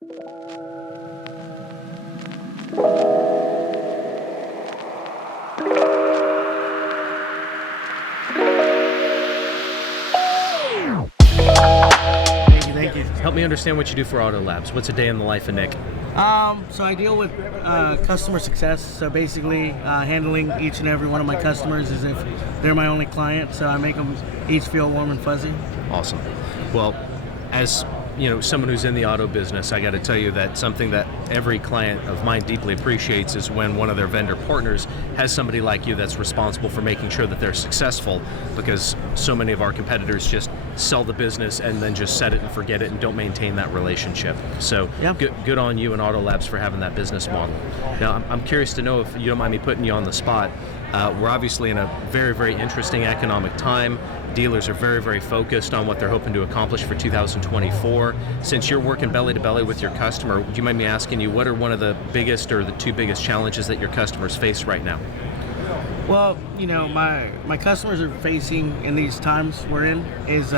Thank you. Help me understand what you do for Auto Labs. What's a day in the life of Nick? So I deal with customer success. So basically, handling each and every one of my customers as if they're my only client. So I make them each feel warm and fuzzy. Awesome. Well, as someone who's in the auto business, I got to tell you that something that every client of mine deeply appreciates is when one of their vendor partners has somebody like you that's responsible for making sure that they're successful, because so many of our competitors just sell the business and then just set it and forget it and don't maintain that relationship. So yeah. Good on you and Auto Labs for having that business model. Now, I'm curious to know, if you don't mind me putting you on the spot, we're obviously in a very, very interesting economic time. Dealers are very, very focused on what they're hoping to accomplish for 2024. Since you're working belly to belly with your customer, do you mind me asking you, what are one of the biggest or the two biggest challenges that your customers face right now? Well, my customers are facing in these times we're in is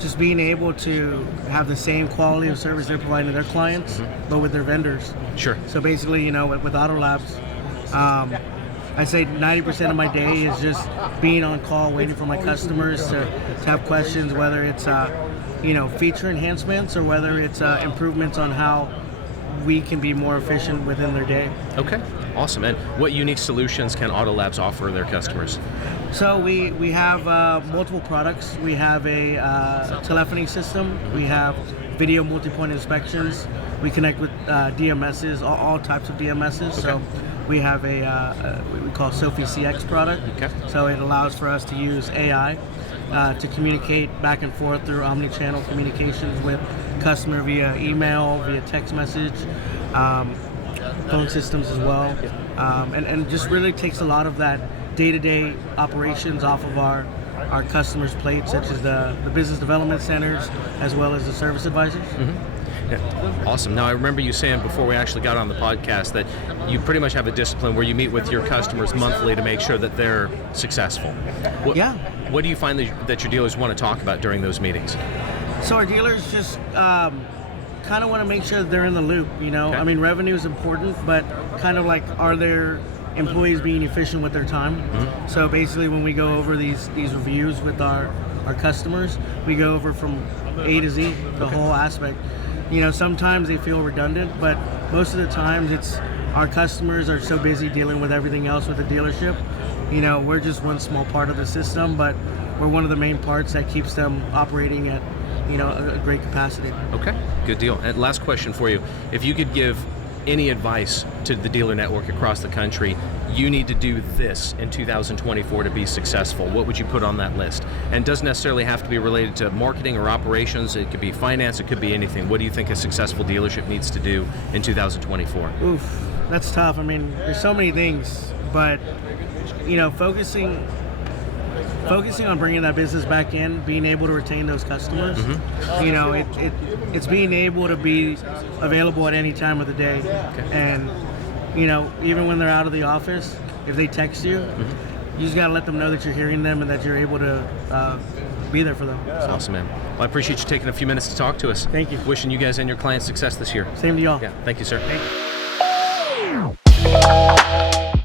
just being able to have the same quality of service they're providing to their clients, but with their vendors. Sure. So basically, with Auto Labs, I say 90% of my day is just being on call, waiting for my customers to have questions, whether it's feature enhancements or whether it's improvements on how we can be more efficient within their day. Okay, awesome. And what unique solutions can Auto Labs offer their customers? So we have multiple products. We have a telephony system. We have video multi-point inspections. We connect with DMSs, all types of DMSs. Okay. So we have a what we call Sophie CX product. Okay. So it allows for us to use AI to communicate back and forth through omni-channel communications with customer via email, via text message, phone systems as well, and just really takes a lot of that day-to-day operations off of our customers' plates, such as the business development centers as well as the service advisors. Yeah. Awesome. Now, I remember you saying before we actually got on the podcast that you pretty much have a discipline where you meet with your customers monthly to make sure that they're successful. What do you find that your dealers want to talk about during those meetings? So our dealers just kind of want to make sure that they're in the loop. Okay. I mean, revenue is important, but kind of like, are their employees being efficient with their time? So basically, when we go over these reviews with our customers, we go over from A to Z, the whole aspect. Sometimes they feel redundant, but most of the times it's our customers are so busy dealing with everything else with the dealership. We're just one small part of the system, but we're one of the main parts that keeps them operating at a great capacity. Okay, good deal. And last question for you. If you could give any advice to the dealer network across the country, you need to do this in 2024 to be successful, what would you put on that list? And it doesn't necessarily have to be related to marketing or operations. It could be finance. It could be anything. What do you think a successful dealership needs to do in 2024? Oof, that's tough. I mean, there's so many things, but focusing on bringing that business back in, being able to retain those customers. It's being able to be available at any time of the day. Okay. And even when they're out of the office, if they text you, you just got to let them know that you're hearing them and that you're able to be there for them. That's awesome, man. Well, I appreciate you taking a few minutes to talk to us. Thank you. Wishing you guys and your clients success this year. Same to y'all. Yeah, thank you, sir. Thank you.